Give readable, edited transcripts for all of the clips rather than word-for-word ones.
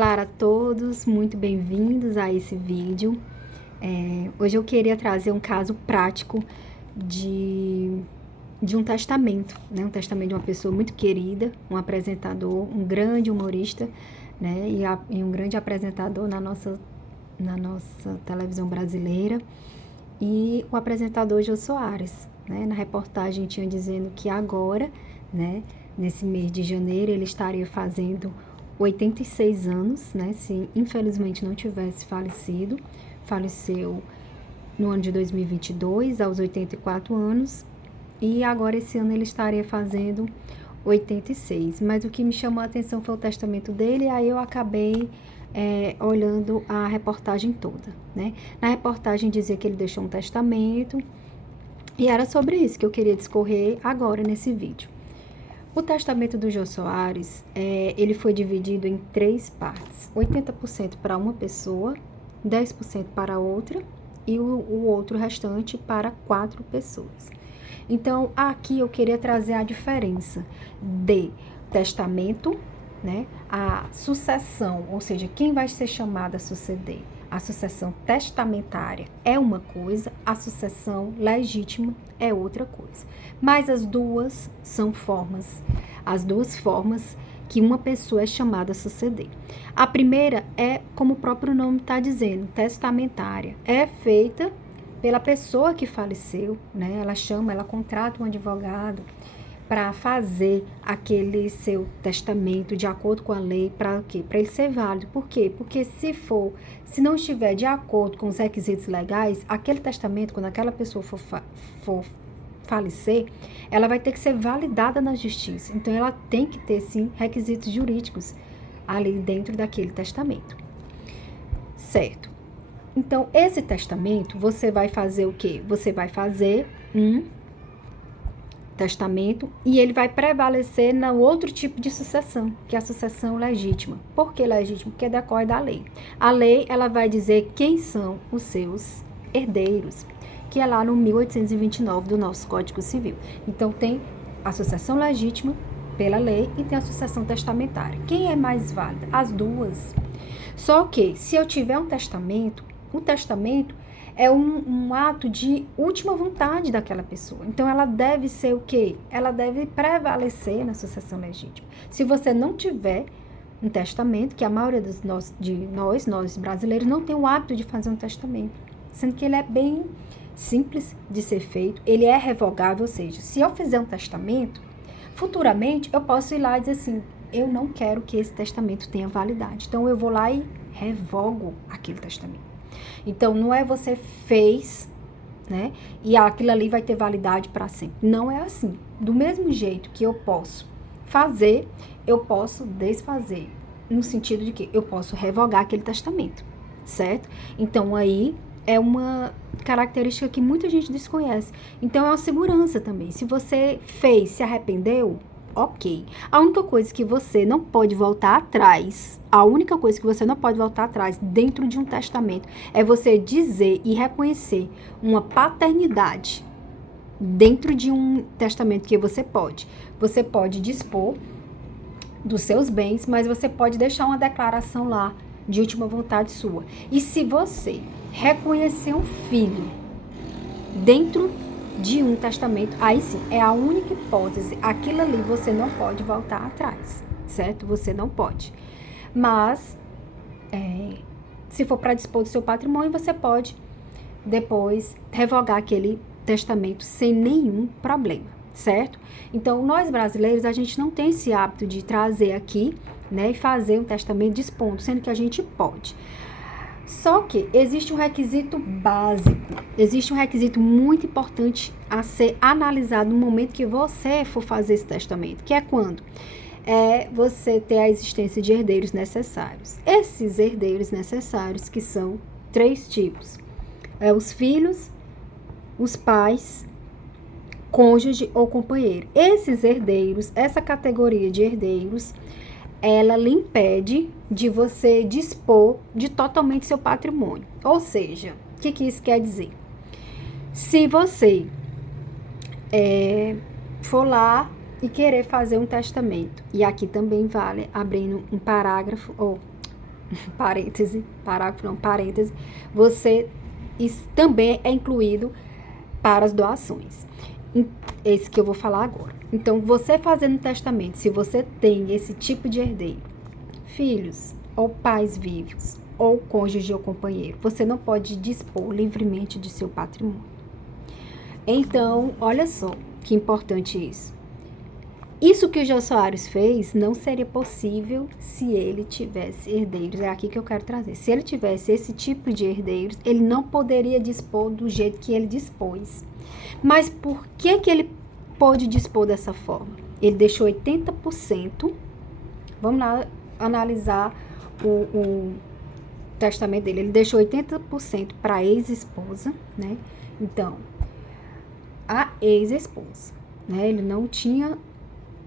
Olá a todos, muito bem-vindos a esse vídeo. Hoje eu queria trazer um caso prático de um testamento, né? Um testamento de uma pessoa muito querida, um apresentador, um grande humorista, né? E um grande apresentador na nossa televisão brasileira. E o apresentador Jô Soares, né? Na reportagem tinha dizendo que agora, né? Nesse mês de janeiro, ele estaria fazendo 86 anos, né? Se infelizmente não tivesse falecido. Faleceu no ano de 2022, aos 84 anos. E agora esse ano ele estaria fazendo 86. Mas o que me chamou a atenção foi o testamento dele, e aí eu acabei olhando a reportagem toda, né? Na reportagem dizia que ele deixou um testamento, e era sobre isso que eu queria discorrer agora nesse vídeo. O testamento do Jô Soares, ele foi dividido em 3 partes. 80% para uma pessoa, 10% para outra e o outro restante para 4 pessoas. Então, aqui eu queria trazer a diferença de testamento, né? A sucessão, ou seja, quem vai ser chamado a suceder. A sucessão testamentária é uma coisa, a sucessão legítima é outra coisa. Mas as duas são as duas formas que uma pessoa é chamada a suceder. A primeira é, como o próprio nome está dizendo, testamentária. É feita pela pessoa que faleceu, né? Ela contrata um advogado para fazer aquele seu testamento de acordo com a lei, para quê? Para ele ser válido. Por quê? Porque se não estiver de acordo com os requisitos legais, aquele testamento, quando aquela pessoa for falecer, ela vai ter que ser validada na justiça. Então, ela tem que ter, sim, requisitos jurídicos ali dentro daquele testamento. Certo? Então, esse testamento, você vai fazer o quê? Você vai fazer um testamento e ele vai prevalecer no outro tipo de sucessão, que é a sucessão legítima. Por que legítima? Porque decorre da lei. A lei, ela vai dizer quem são os seus herdeiros, que é lá no 1829 do nosso Código Civil. Então, tem a sucessão legítima pela lei e tem a sucessão testamentária. Quem é mais válida? As duas. Só que, se eu tiver um testamento é um ato de última vontade daquela pessoa. Então, ela deve ser o quê? Ela deve prevalecer na sucessão legítima. Se você não tiver um testamento, que a maioria de nós brasileiros, não tem o hábito de fazer um testamento, sendo que ele é bem simples de ser feito, ele é revogável, ou seja, se eu fizer um testamento, futuramente eu posso ir lá e dizer assim, eu não quero que esse testamento tenha validade. Então, eu vou lá e revogo aquele testamento. Então, não é você fez, né? E aquilo ali vai ter validade para sempre. Não é assim. Do mesmo jeito que eu posso fazer, eu posso desfazer. No sentido de que eu posso revogar aquele testamento, certo? Então, aí é uma característica que muita gente desconhece. Então, é uma segurança também. Se você fez, se arrependeu, ok. A única coisa que você não pode voltar atrás, dentro de um testamento é você dizer e reconhecer uma paternidade dentro de um testamento que você pode. Você pode dispor dos seus bens, mas você pode deixar uma declaração lá de última vontade sua. E se você reconhecer um filho dentro de um testamento, aí sim, é a única hipótese. Aquilo ali você não pode voltar atrás, certo? Você não pode. Mas, se for para dispor do seu patrimônio, você pode depois revogar aquele testamento sem nenhum problema, certo? Então, nós brasileiros, a gente não tem esse hábito de trazer aqui, né, e fazer um testamento dispondo, sendo que a gente pode. Só que existe um requisito básico, existe um requisito muito importante a ser analisado no momento que você for fazer esse testamento, que é quando? É você ter a existência de herdeiros necessários. Esses herdeiros necessários, que são 3 tipos, os filhos, os pais, cônjuge ou companheiro. Esses herdeiros, essa categoria de herdeiros, ela lhe impede de você dispor de totalmente seu patrimônio. Ou seja, o que isso quer dizer? Se você for lá e querer fazer um testamento, e aqui também vale, abrindo um parágrafo, ou parêntese, parágrafo não, parêntese, você também é incluído para as doações. Esse que eu vou falar agora. Então, você fazendo um testamento, se você tem esse tipo de herdeiro, filhos ou pais vivos, ou cônjuge ou companheiro, você não pode dispor livremente de seu patrimônio. Então, olha só que importante isso. Isso que o Jô Soares fez não seria possível se ele tivesse herdeiros. É aqui que eu quero trazer. Se ele tivesse esse tipo de herdeiros, ele não poderia dispor do jeito que ele dispôs. Mas por que que ele pôde dispor dessa forma? Ele deixou 80%. Vamos lá analisar o testamento dele. Ele deixou 80% para a ex-esposa, né? Então, a ex-esposa, né? Ele não tinha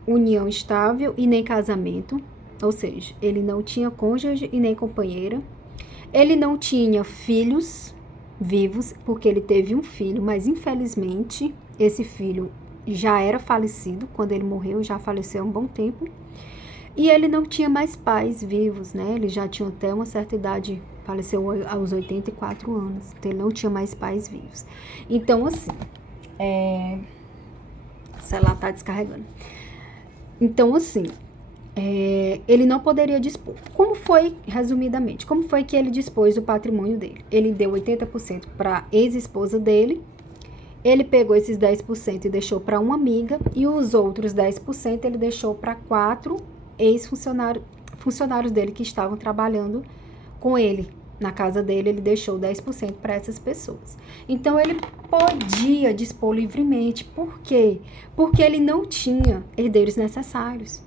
união estável e nem casamento, ou seja, ele não tinha cônjuge e nem companheira. Ele não tinha filhos vivos, porque ele teve um filho, mas infelizmente esse filho já era falecido quando ele morreu, já faleceu há um bom tempo. E ele não tinha mais pais vivos, né? Ele já tinha até uma certa idade, faleceu aos 84 anos, então ele não tinha mais pais vivos. Então, assim, o celular tá descarregando. Então, assim, ele não poderia dispor. Como foi, resumidamente, como foi que ele dispôs do patrimônio dele? Ele deu 80% para a ex-esposa dele, ele pegou esses 10% e deixou para uma amiga, e os outros 10% ele deixou para 4 funcionários dele que estavam trabalhando com ele. Na casa dele, ele deixou 10% para essas pessoas. Então, ele podia dispor livremente. Por quê? Porque ele não tinha herdeiros necessários.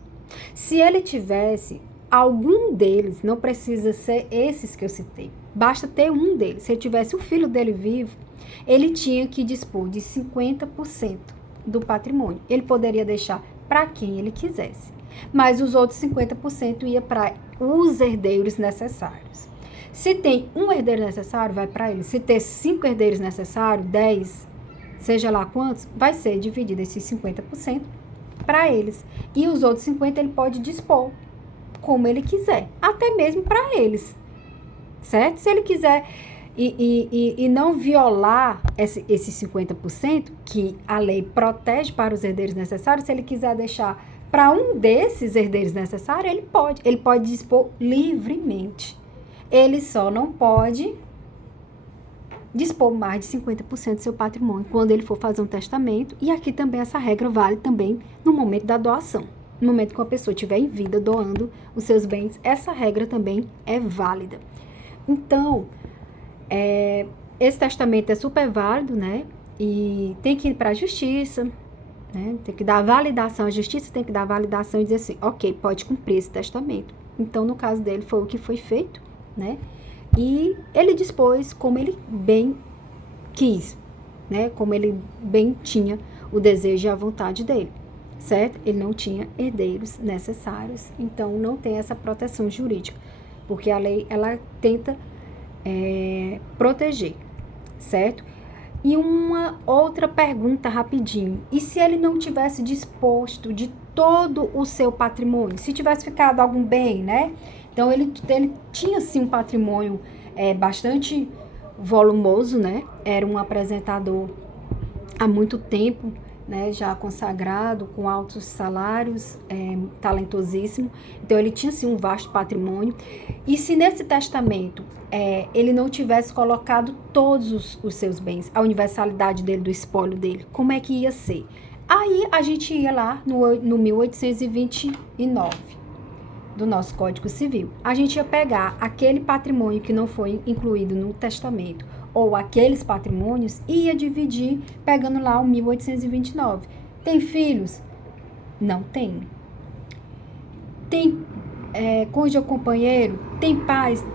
Se ele tivesse algum deles, não precisa ser esses que eu citei, basta ter um deles. Se ele tivesse o filho dele vivo, ele tinha que dispor de 50% do patrimônio. Ele poderia deixar para quem ele quisesse, mas os outros 50% ia para os herdeiros necessários. Se tem um herdeiro necessário, vai para ele. Se ter 5 herdeiros necessários, 10, seja lá quantos, vai ser dividido esses 50% para eles. E os outros 50% ele pode dispor como ele quiser, até mesmo para eles, certo? Se ele quiser e não violar esses 50%, que a lei protege para os herdeiros necessários, se ele quiser deixar para um desses herdeiros necessários, ele pode dispor livremente. Ele só não pode dispor mais de 50% do seu patrimônio quando ele for fazer um testamento. E aqui também essa regra vale também no momento da doação. No momento que uma pessoa estiver em vida doando os seus bens, essa regra também é válida. Então, esse testamento é super válido, né? E tem que ir para a justiça, né? Tem que dar validação. A justiça tem que dar validação e dizer assim, ok, pode cumprir esse testamento. Então, no caso dele, foi o que foi feito, né? E ele dispôs como ele bem quis, né? Como ele bem tinha o desejo e a vontade dele, certo? Ele não tinha herdeiros necessários, então não tem essa proteção jurídica, porque a lei, ela tenta proteger, certo? E uma outra pergunta rapidinho, e se ele não tivesse disposto de todo o seu patrimônio, se tivesse ficado algum bem, né? Então, ele tinha, sim, um patrimônio bastante volumoso, né? Era um apresentador há muito tempo, né? Já consagrado, com altos salários, talentosíssimo. Então, ele tinha, sim, um vasto patrimônio. E se nesse testamento ele não tivesse colocado todos os seus bens, a universalidade dele, do espólio dele, como é que ia ser? Aí, a gente ia lá no 1829. Do nosso Código Civil. A gente ia pegar aquele patrimônio que não foi incluído no testamento, ou aqueles patrimônios, e ia dividir, pegando lá o 1829. Tem filhos? Não tem. Tem cônjuge ou companheiro? Tem pais?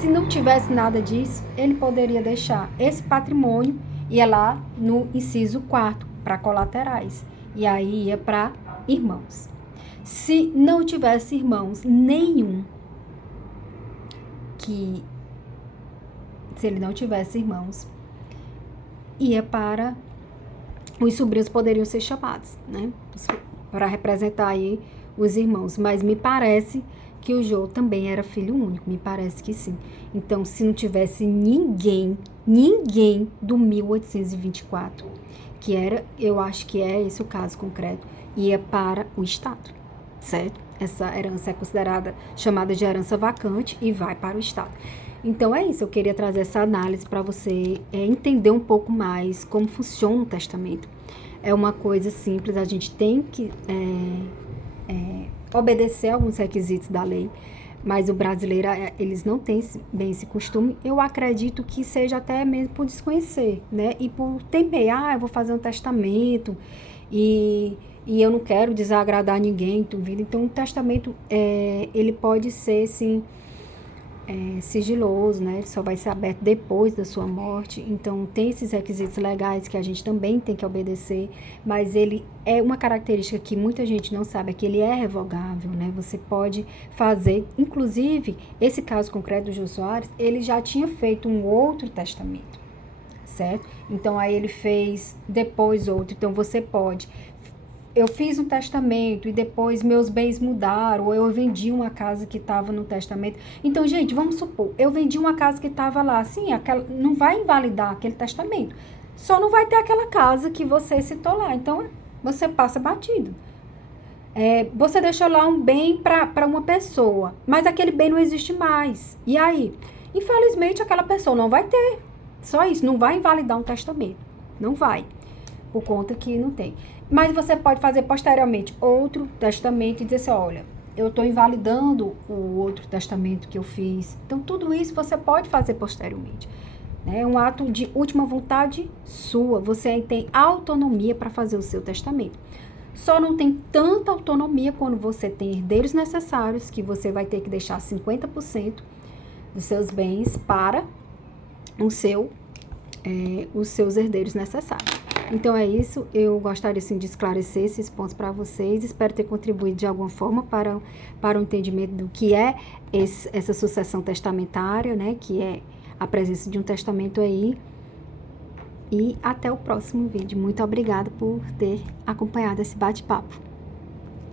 Se não tivesse nada disso, ele poderia deixar esse patrimônio, ia lá no inciso 4, para colaterais, e aí ia para irmãos. Se não tivesse irmãos nenhum, se ele não tivesse irmãos, ia para os sobrinhos, poderiam ser chamados, né? Para representar aí os irmãos. Mas me parece que o Jô também era filho único, me parece que sim. Então, se não tivesse ninguém do 1824, que era, eu acho que é esse o caso concreto, ia para o Estado, certo? Essa herança é considerada, chamada de herança vacante e vai para o Estado. Então é isso, eu queria trazer essa análise para você entender um pouco mais como funciona o testamento. É uma coisa simples, a gente tem que obedecer alguns requisitos da lei, mas o brasileiro, eles não têm bem esse costume. Eu acredito que seja até mesmo por desconhecer, né? E por temer, eu vou fazer um testamento e eu não quero desagradar ninguém, duvido. Então, o testamento, ele pode ser, sim, sigiloso, né? Ele só vai ser aberto depois da sua morte. Então, tem esses requisitos legais que a gente também tem que obedecer, mas ele é uma característica que muita gente não sabe, é que ele é revogável, né? Você pode fazer, inclusive, esse caso concreto do Jô Soares, ele já tinha feito um outro testamento, certo? Então, aí ele fez depois outro. Então, você pode... Eu fiz um testamento e depois meus bens mudaram, ou eu vendi uma casa que estava no testamento. Então, gente, vamos supor, eu vendi uma casa que estava lá, sim, não vai invalidar aquele testamento. Só não vai ter aquela casa que você citou lá. Então, você passa batido. Você deixou lá um bem para uma pessoa, mas aquele bem não existe mais. E aí? Infelizmente, aquela pessoa não vai ter. Só isso, não vai invalidar um testamento. Não vai. Por conta que não tem. Mas você pode fazer posteriormente outro testamento e dizer assim, olha, eu estou invalidando o outro testamento que eu fiz. Então, tudo isso você pode fazer posteriormente. É um ato de última vontade sua. Você tem autonomia para fazer o seu testamento. Só não tem tanta autonomia quando você tem herdeiros necessários, que você vai ter que deixar 50% dos seus bens para os seus herdeiros necessários. Então é isso, eu gostaria assim, de esclarecer esses pontos para vocês, espero ter contribuído de alguma forma para o entendimento do que é essa sucessão testamentária, né, que é a presença de um testamento aí, e até o próximo vídeo. Muito obrigada por ter acompanhado esse bate-papo.